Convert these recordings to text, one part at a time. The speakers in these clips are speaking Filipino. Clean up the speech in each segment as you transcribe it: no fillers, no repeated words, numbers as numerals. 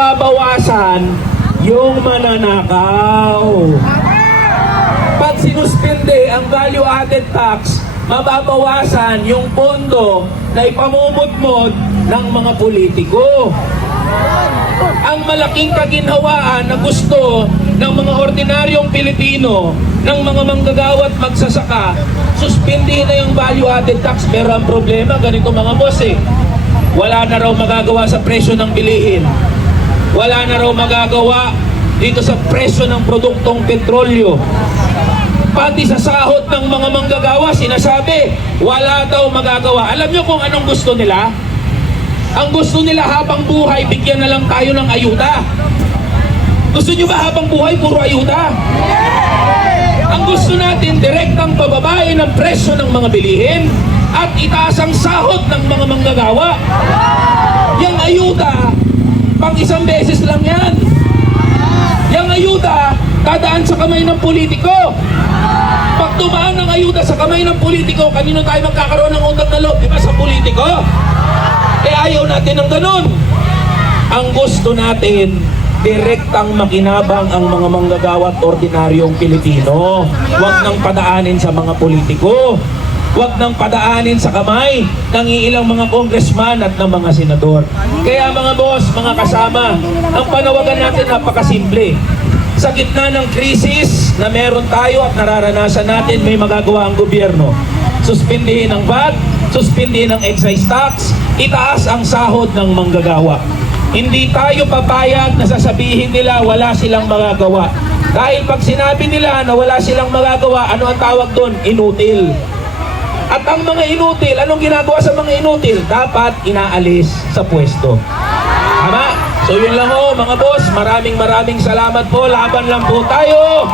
mababawasan yung mananakaw. Pag sinuspende ang value-added tax, mababawasan yung pondo na ipamumutmod ng mga politiko. Ang malaking kaginhawaan na gusto ng mga ordinaryong Pilipino, ng mga manggagawa at magsasaka, suspindihin na yung value-added tax. Pero ang problema, ganito mga boss wala na raw magagawa sa presyo ng bilihin. Wala na raw magagawa dito sa presyo ng produktong petrolyo. Pati sa sahod ng mga manggagawa, sinasabi, wala daw magagawa. Alam nyo kung anong gusto nila? Ang gusto nila habang buhay, bigyan na lang tayo ng ayuda. Gusto nyo ba habang buhay, puro ayuda? Ang gusto natin, direktang pababain ang presyo ng mga bilihin at itaas ang sahod ng mga manggagawa. Yang ayuda, pang isang beses lang yan. Yang ayuda, dadaan sa kamay ng politiko. Pag tumaan ng ayuda sa kamay ng politiko, kanino tayo magkakaroon ng utang na loob? Di ba sa politiko? Ayaw natin ng ganun. Ang gusto natin, direktang makinabang ang mga manggagawa at ordinaryong Pilipino. Huwag nang padaanin sa mga politiko. Huwag nang padaanin sa kamay ng ilang mga congressman at ng mga senador. Kaya mga boss, mga kasama, ang panawagan natin napakasimple. Sa gitna ng krisis na meron tayo at nararanasan natin, may magagawa ang gobyerno. Suspindihin ang VAT, suspindihin ang excise tax, itaas ang sahod ng manggagawa. Hindi tayo papayag na sasabihin nila wala silang magagawa. Dahil pag sinabi nila na wala silang magagawa, ano ang tawag doon? Inutil. At ang mga inutil, anong ginagawa sa mga inutil? Dapat inaalis sa pwesto. Tama? So yun lang mga boss, maraming salamat po. Laban lang po tayo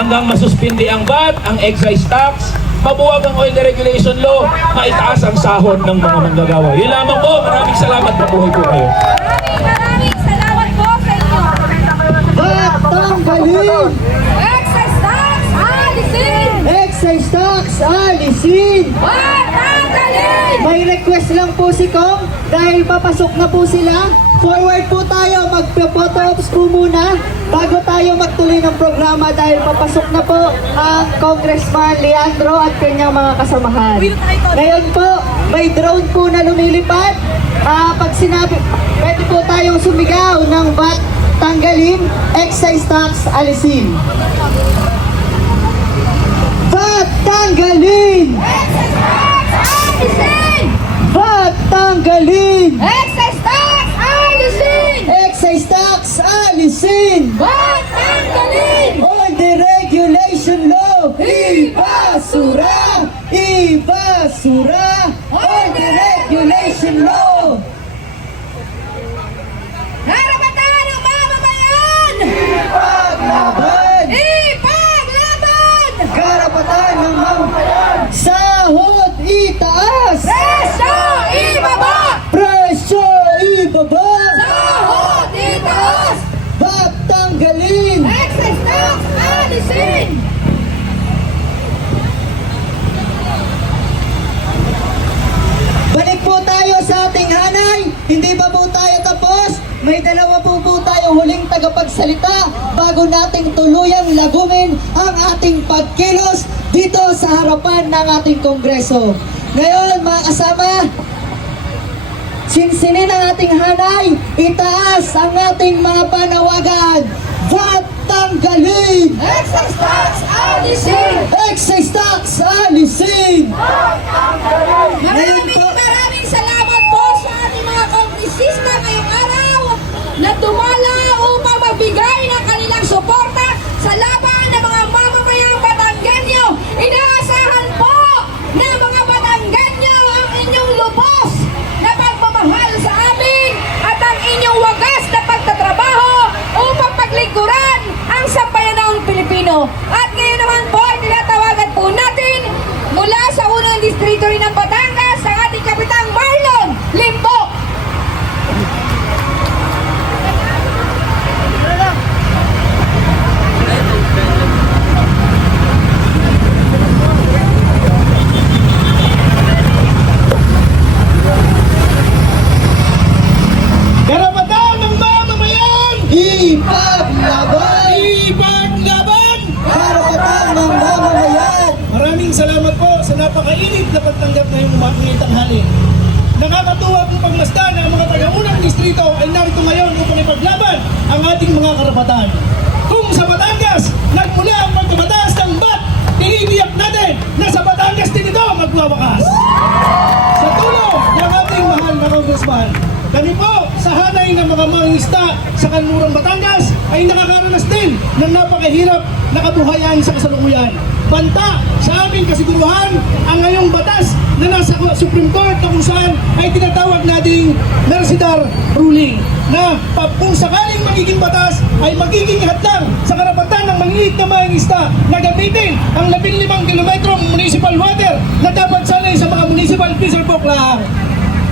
hanggang masuspindi ang VAT, ang excise tax, mabuwag ang oil deregulation law, maitaas ang sahod ng mga manggagawa. Yun lamang po, maraming salamat. Mabuhay po kayo. Maraming salamat po sa inyo. VAT tanggalin! Excise tax, alisin! Excise tax, alisin! VAT tanggalin! May request lang po si Kong dahil papasok na po sila. Forward po tayo, mag-photo-ops po muna bago tayo magtuloy ng programa dahil papasok na po ang Congressman Leandro at kanyang mga kasamahan. Ngayon po, may drone po na lumilipad. Pag sinabi, pwede po tayong sumigaw ng VAT tanggalin, excise tax alisin. VAT tanggalin! Excise tax, alisin! VAT tanggalin! Excise tax, alisin! Excise tax alisin! VAT tanggalin! All the regulation law, ibasura! Ibasura! All the regulation law! Karapatan ng mamamayan! Ipaglaban! Ipaglaban! Karapatan ng mamamayan! Sahod itaas! Presyo ibaba! Presyo ibaba! Sahod itaas! VAT tanggalin! Excise tax, alisin! Balik po tayo sa ating hanay. Hindi pa po tayo tapos. May dalawa po tayo huling tagapagsalita bago nating tuluyang lagumin ang ating pagkilos dito sa harapan ng ating kongreso. Ngayon mga kasama, sinsinin ang ating hanay, itaas ang ating mga panawagan. VAT tanggalin! Excise tax, alisin! Excise tax alisin! Maraming salamat po sa ating mga kongresista ngayong araw na dumala upang magbigay ng kanilang suporta sa laban ng mga mamamayang Batanggenyo. Inaasahan po na mga Batanggenyo ang inyong lubos na pagmamahal sa amin at ang inyong wagas na pagtatrabaho upang paglingkuran ang sambayanang Pilipino. At ngayon naman po ay tinatawagan po natin mula sa unang distrito rin ng Batangas ang ating Kapitang Marlon Limbo. Ipaglaban! Ipaglaban! Karapatan ng mamamayan! Maraming salamat po sa napakainit na pagtanggap ngayong ngayong tanghali. Nakakatuwa kung pagmasdan na ang mga taga-unang distrito ay narito ngayon upang ipaglaban ang ating mga karapatan. Kung sa Batangas, nagmula ang pagkabataas ng BAT, tinitiyak natin na sa Batangas din ito magwawakas. Sa tulong ng ating mahal na congressman, kami po sa hanay ng mga mangista sa Kanlurang Batangas ay nakakaranas din ng napakahirap na kabuhayan sa kasalukuyan. Banta sa aming kasiguruhan ang ngayong batas na nasa Supreme Court na kung saan ay tinatawag nating Mercedar ruling na kung sakaling magiging batas ay magiging hadlang sa karapatan ng mangliit na mangista na gamitin ang 15 kilometrong municipal water na dapat sanay sa mga municipal fisher folk lang.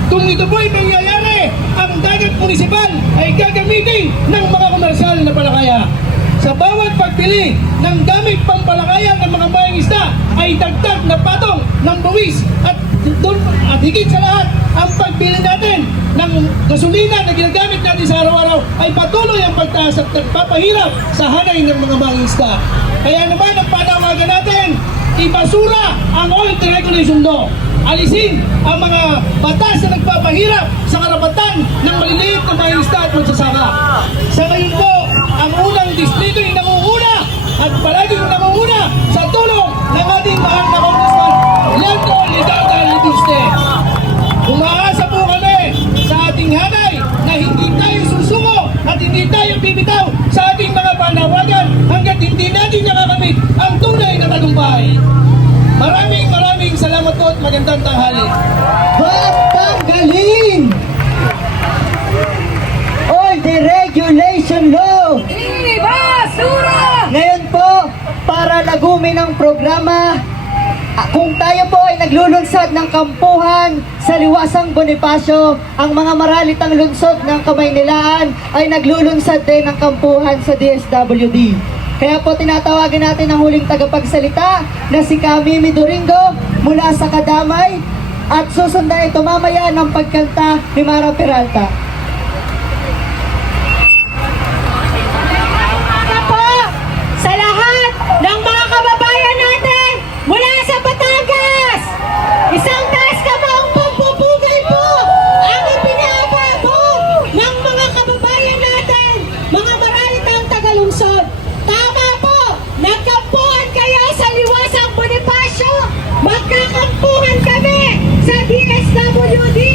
Kung ito po'y mangyayari, ang dagat munisipal ay gagamitin ng mga komersyal na palakaya. Sa bawat pagpili ng gamit pampalakayan ng mga mangingisda ay dagdag na patong ng buwis at higit sa lahat, ang pagpili natin ng gasolina na ginagamit natin sa araw-araw ay patuloy ang pagtaas at nagpapahirap sa hanay ng mga mangingisda. Kaya naman ang panawagan natin, ibasura ang oil deregulation law. Alisin ang mga batas na nagpapahirap sa karapatan ng maliliit na mangingisda at magsasaka. Sa ngayon po, ang unang distrito ay nangunguna at palaging nangunguna sa tulong ng ating mahal na congressman Leandro Ligarda Libuste. Umaasa po kami sa ating hanay na hindi tayo susuko at hindi tayo bibitaw sa ating mga panawagan hanggat hindi natin nakakamit ang tunay na tagumpay. Maraming salamat po at magandang tanghali. Batanggalin! All the regulation law! Ibasura! Ngayon po, para lagumin ang programa, kung tayo po ay naglulunsad ng kampuhan sa Liwasang Bonifacio, ang mga maralitang lungsod ng Kamaynilaan ay naglulunsad din ng kampuhan sa DSWD. Kaya po tinatawagan natin ang huling tagapagsalita na si Camimi Doringo mula sa Kadamay at susundan ito mamaya ng pagkanta ni Mara Peralta. Po sa lahat ng mga kababayan natin mula sa Batangas. Isang taas kabaong pagpupugay po ang ipinapabot ng mga kababayan natin, mga maralitang tagalungsod. Tama po, nagkampuhan kayo sa Liwasang Bonifacio, magkakampuhan kami sa DSWD.